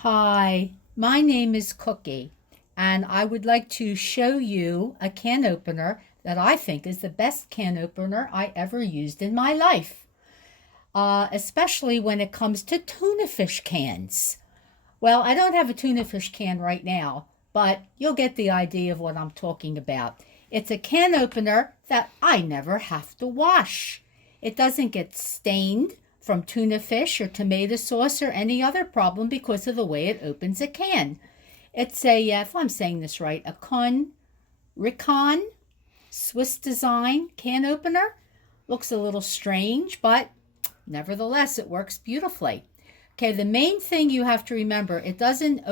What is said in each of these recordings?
Hi, my name is Cookie, and I would like to show you a can opener that I think is the best can opener I ever used in my life, especially when it comes to tuna fish cans. Well, I don't have a tuna fish can right now, but you'll get the idea of what I'm talking about. It's a can opener that I never have to wash. It doesn't get stained from tuna fish or tomato sauce or any other problem because of the way it opens a can. It's if I'm saying this right, a Kuhn Ricon Swiss design can opener. Looks a little strange, but nevertheless, it works beautifully. Okay, the main thing you have to remember, it doesn't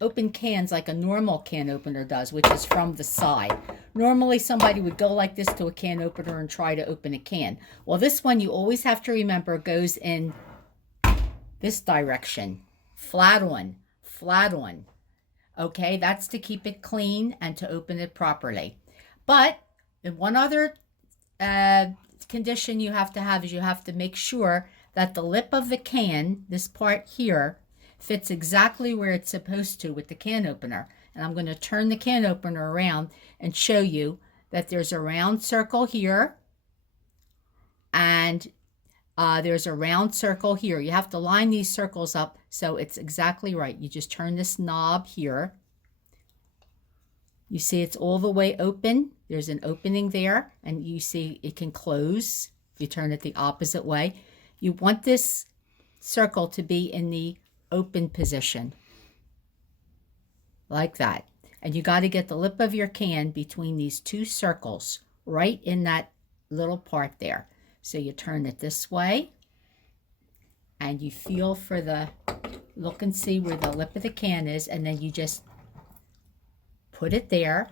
open cans like a normal can opener does, which is from the side. Normally somebody would go like this to a can opener and try to open a can. Well, this one you always have to remember goes in this direction. Flat on, flat on. Okay, that's to keep it clean and to open it properly. But one other condition you have to have is you have to make sure that the lip of the can, this part here, fits exactly where it's supposed to with the can opener. And I'm going to turn the can opener around and show you that there's a round circle here and there's a round circle here. You have to line these circles up so it's exactly right. You just turn this knob here. You see it's all the way open. There's an opening there, and you see it can close if you turn it the opposite way. You want this circle to be in the open position, like that. And you got to get the lip of your can between these two circles, right in that little part there. So you turn it this way, and you feel for the, look and see where the lip of the can is, and then you just put it there,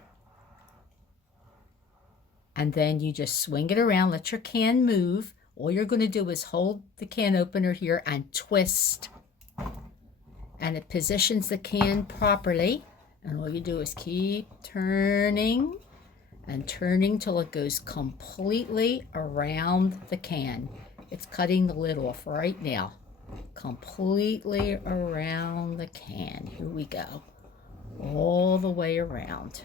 and then you just swing it around, let your can move. All you're going to do is hold the can opener here and twist, and it positions the can properly. And all you do is keep turning and turning till it goes completely around the can. It's cutting the lid off right now. Completely around the can. Here we go. All the way around.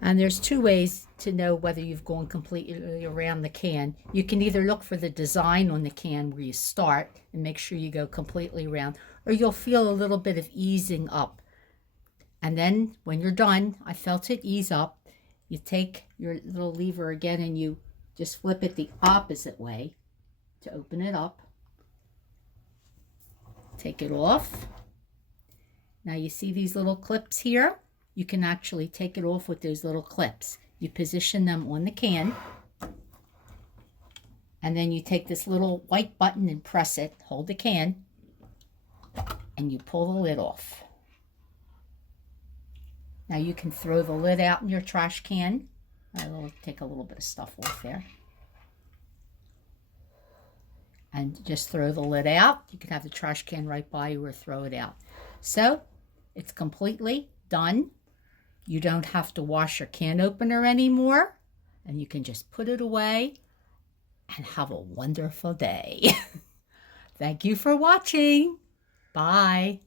And there's two ways to know whether you've gone completely around the can. You can either look for the design on the can where you start and make sure you go completely around, or you'll feel a little bit of easing up. And then when you're done, I felt it ease up. You take your little lever again and you just flip it the opposite way to open it up. Take it off. Now you see these little clips here? You can actually take it off with those little clips. You position them on the can, and then you take this little white button and press it, hold the can, and you pull the lid off. Now you can throw the lid out in your trash can. I'll take a little bit of stuff off there. And just throw the lid out. You can have the trash can right by you or throw it out. So it's completely done. You don't have to wash your can opener anymore, and you can just put it away and have a wonderful day. Thank you for watching. Bye.